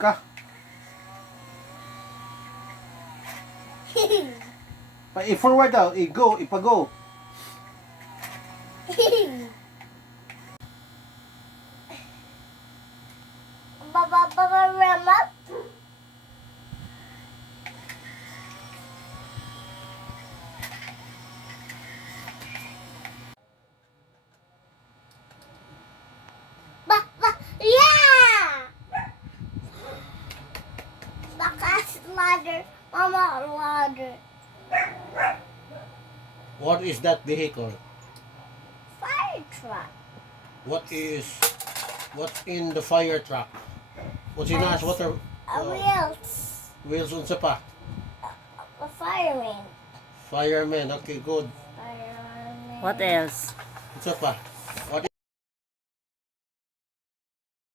ka. I-forward daw, i-go, ipa-go. Remote? Yeah! Bakas ladder, mama ladder. What is that vehicle? Fire truck. What's in the fire truck? What's in us? What are Wheels. wheels unsa pa? A fireman. Fireman. Okay, good. Fireman. What else? Unsa pa?